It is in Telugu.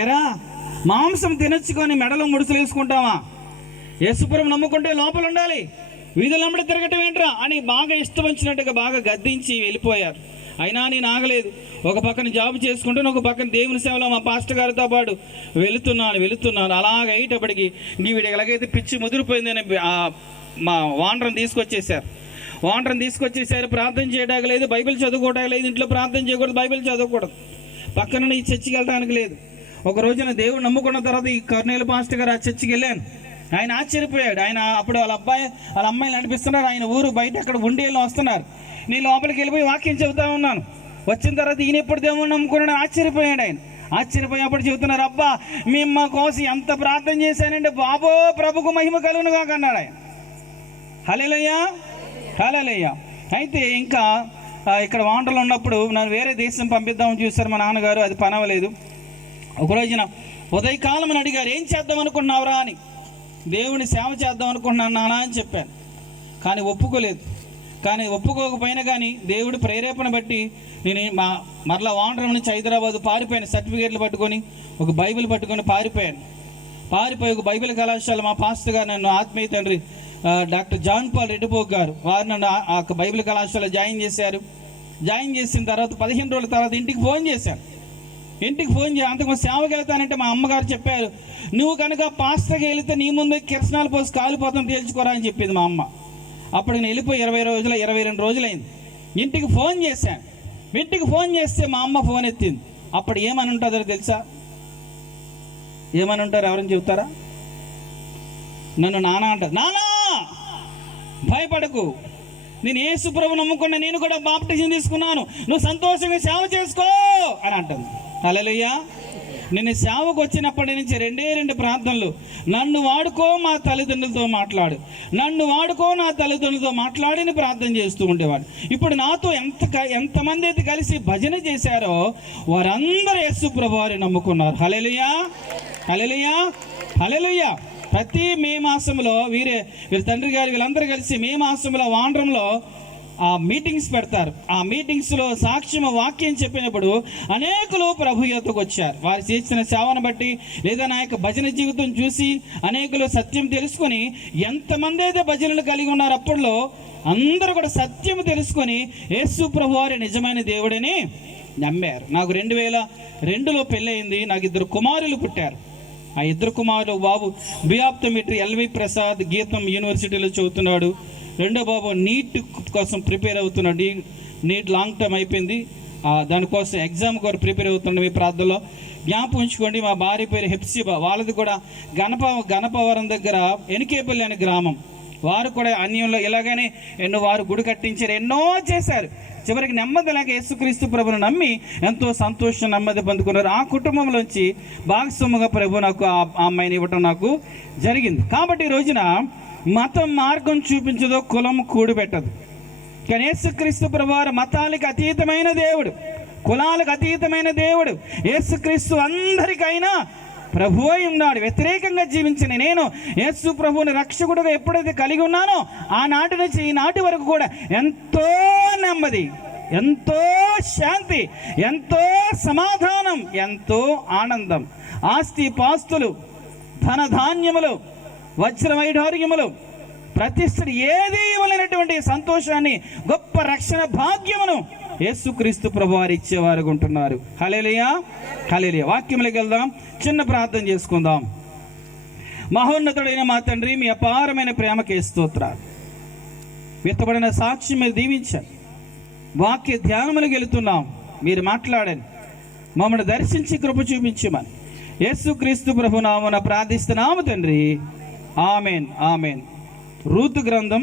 ఎరా మాంసం తినచ్చుకొని మెడలో ముడుసులు వేసుకుంటావా? యేసుపురం నమ్ముకుంటే లోపల ఉండాలి, వీధులు నమ్మడి తిరగటం ఏంట్రా అని బాగా ఇష్టం వచ్చినట్టుగా బాగా గద్దించి వెళ్ళిపోయారు. అయినా నేను ఆగలేదు. ఒక పక్కన జాబ్ చేసుకుంటాను, ఒక పక్కన దేవుని సేవలో మా పాస్టర్ గారితో పాటు వెళుతున్నాను. అలాగ అయ్యేటప్పటికి వీడు ఎలాగైతే పిచ్చి ముదిరిపోయిందని మా వాండర్ని తీసుకొచ్చేసారు. ప్రార్థన చేయడానికి లేదు, బైబిల్ చదువుకోవడానికి లేదు, ఇంట్లో ప్రార్థన చేయకూడదు, బైబిల్ చదవకూడదు, పక్కన ఈ చర్చికి వెళ్ళడానికి లేదు. ఒక రోజున దేవుడు నమ్ముకున్న తర్వాత ఈ కర్నేలు పాస్టర్ గారు ఆ చర్చికి వెళ్ళాను. ఆయన ఆశ్చర్యపోయాడు. ఆయన అప్పుడు వాళ్ళ అమ్మాయిని నడిపిస్తున్నారు. ఆయన ఊరు బయట అక్కడ ఉండేళ్ళు వస్తున్నారు. నేను లోపలికి వెళ్ళిపోయి వాక్యం చెబుతా ఉన్నాను. వచ్చిన తర్వాత ఈయన ఎప్పుడు దేవుడు నమ్ముకున్నాడు ఆశ్చర్యపోయాడు. ఆయన ఆశ్చర్యపోయినప్పుడు చెబుతున్నారు, అబ్బా మేము మా కోసం ఎంత ప్రార్థన చేశానంటే బాబో ప్రభుకు మహిమ కలుగును కాక అన్నాడు ఆయన. హల్లెలూయా హల్లెలూయా. అయితే ఇంకా ఇక్కడ వాంటలు ఉన్నప్పుడు నన్ను వేరే దేశం పంపిద్దామని చూశారు మా నాన్నగారు. అది పనవలేదు. ఒక రోజున ఉదయకాలం అని అడిగారు, ఏం చేద్దాం అనుకుంటున్నావురా అని. దేవుని సేవ చేద్దాం అనుకుంటున్నాను నాన్న అని చెప్పాను. కానీ ఒప్పుకోలేదు. కానీ ఒప్పుకోకపోయినా కానీ దేవుడు ప్రేరేపణ బట్టి నేను మరలా వాండ్రం నుంచి హైదరాబాద్ పారిపోయాను. సర్టిఫికేట్లు పట్టుకొని ఒక బైబిల్ పట్టుకొని పారిపోయి ఒక బైబిల్ కళాశాల మా పాస్టర్ గారు నన్ను ఆత్మీయ తండ్రి డాక్టర్ జాన్ పాల్ రెడ్డిపోక్ గారు వారు నన్ను ఆ బైబిల్ కళాశాల జాయిన్ చేశారు. జాయిన్ చేసిన తర్వాత 15 రోజుల తర్వాత ఇంటికి ఫోన్ చేశాను. అంతకు సేవకి వెళ్తానంటే మా అమ్మగారు చెప్పారు, నువ్వు కనుక పాస్టర్కి వెళితే నీ ముందు కిరసనాలు పోసి కాలిపోతాం తేల్చుకోరా అని చెప్పింది మా అమ్మ. అప్పుడు నేను వెళ్ళిపోయి 22 రోజులైంది. ఇంటికి ఫోన్ చేస్తే మా అమ్మ ఫోన్ ఎత్తింది. అప్పుడు ఏమని ఉంటుందో తెలుసా? ఏమని ఉంటారు? ఎవరైనా చెబుతారా? నన్ను నాన్న అంటారు. నానా భయపడకు, నేను యేసు ప్రభువు నమ్ముకున్నా, నేను కూడా బాప్టిజం తీసుకున్నాను, నువ్వు సంతోషంగా సేవ చేసుకో అని అంటుంది. హల్లెలూయా. నేను సేవకు వచ్చినప్పటి నుంచి 2 ప్రార్థనలు, నన్ను వాడుకో మా తల్లిదండ్రులతో మాట్లాడు, నన్ను వాడుకో నా తల్లిదండ్రులతో మాట్లాడిని ప్రార్థన చేస్తూ ఉండేవాడు. ఇప్పుడు నాతో ఎంతమంది అయితే కలిసి భజన చేశారో వారందరూ యేసు ప్రభువారిని నమ్ముకున్నారు. హల్లెలూయా హల్లెలూయా హల్లెలూయా. ప్రతి మే మాసంలో వీళ్ళ తండ్రి గారు వీళ్ళందరూ కలిసి మే మాసంలో వాండ్రంలో ఆ మీటింగ్స్ పెడతారు. ఆ మీటింగ్స్లో సాక్ష్యం వాక్యం చెప్పినప్పుడు అనేకులు ప్రభు యొద్దకు వచ్చారు. వారు చేసిన సేవను బట్టి లేదా నా యొక్క భజన జీవితం చూసి అనేకులు సత్యం తెలుసుకొని, ఎంతమంది అయితే భజనలు కలిగి ఉన్నారు అప్పట్లో అందరూ కూడా సత్యం తెలుసుకొని యేసు ప్రభు వారి నిజమైన దేవుడని నమ్మారు. నాకు 2002లో పెళ్ళయింది. నాకు 2 కుమారులు పుట్టారు. ఆ 2 కుమారులు, బాబు బిఆప్టోమెట్రీ ఎల్వి ప్రసాద్ గీతం యూనివర్సిటీలో చదువుతున్నాడు. రెండో బాబు నీట్ కోసం ప్రిపేర్ అవుతున్నాడు. నీట్ లాంగ్ టర్మ్ అయిపోయింది, దానికోసం ఎగ్జామ్ కూడా ప్రిపేర్ అవుతున్నాడు. మీ ప్రార్థనలో జ్ఞాపకం ఉంచుకోండి. మా భార్య పేరు హెప్సిబా. వాళ్ళది కూడా గణపవరం దగ్గర ఎనికేపల్లి అనే గ్రామం. వారు కూడా అన్యంలో ఇలాగనే వారు గుడి కట్టించారు, ఎన్నో చేశారు. చివరికి నెమ్మది లేక యేసుక్రీస్తు ప్రభును నమ్మి ఎంతో సంతోషం నెమ్మది పొందుకున్నారు. ఆ కుటుంబంలోంచి భాగస్వాముగా ప్రభు నాకు ఆ అమ్మాయిని ఇవ్వటం నాకు జరిగింది. కాబట్టి ఈ రోజున మతం మార్గం చూపించదో, కులం కూడిపెట్టదు. కానీ యేసుక్రీస్తు ప్రభువారు మతాలకు అతీతమైన దేవుడు, కులాలకు అతీతమైన దేవుడు. యేసుక్రీస్తు అందరికైనా ప్రభు అయి ఉన్నాడు. వ్యతిరేకంగా జీవించిన నేను యేసు ప్రభువుని రక్షకుడుగా ఎప్పుడైతే కలిగి ఉన్నానో ఆనాటి నుంచి ఈనాటి వరకు కూడా ఎంతో నెమ్మది, ఎంతో శాంతి, ఎంతో సమాధానం, ఎంతో ఆనందం, ఆస్తి పాస్తులు, ధనధాన్యములు, వజ్ర వైఢూర్యములు, ప్రతిష్ఠలు ఏది ఇవ్వలేనటువంటి సంతోషాన్ని, గొప్ప రక్షణ భాగ్యమును యేసుక్రీస్తు ప్రభువారు ఇచ్చేవారు ఉంటున్నారు. హల్లెలూయా హల్లెలూయా. వాక్యంలోకి వెళ్దాం, చిన్న ప్రార్థన చేసుకుందాం. మహోన్నతుడైన మా తండ్రి, మీ అపారమైన ప్రేమకే స్తోత్రాలు. విత్తబడిన సాక్షి మీరు దీవించారు. వాక్య ధ్యానములకు వెళుతున్నాం, మీరు మాట్లాడండి, మమ్మల్ని దర్శించి కృప చూపించమని యేసుక్రీస్తు ప్రభు నామమున ప్రార్థిస్తున్నాము తండ్రి. Amen amen. రూతు గ్రంథం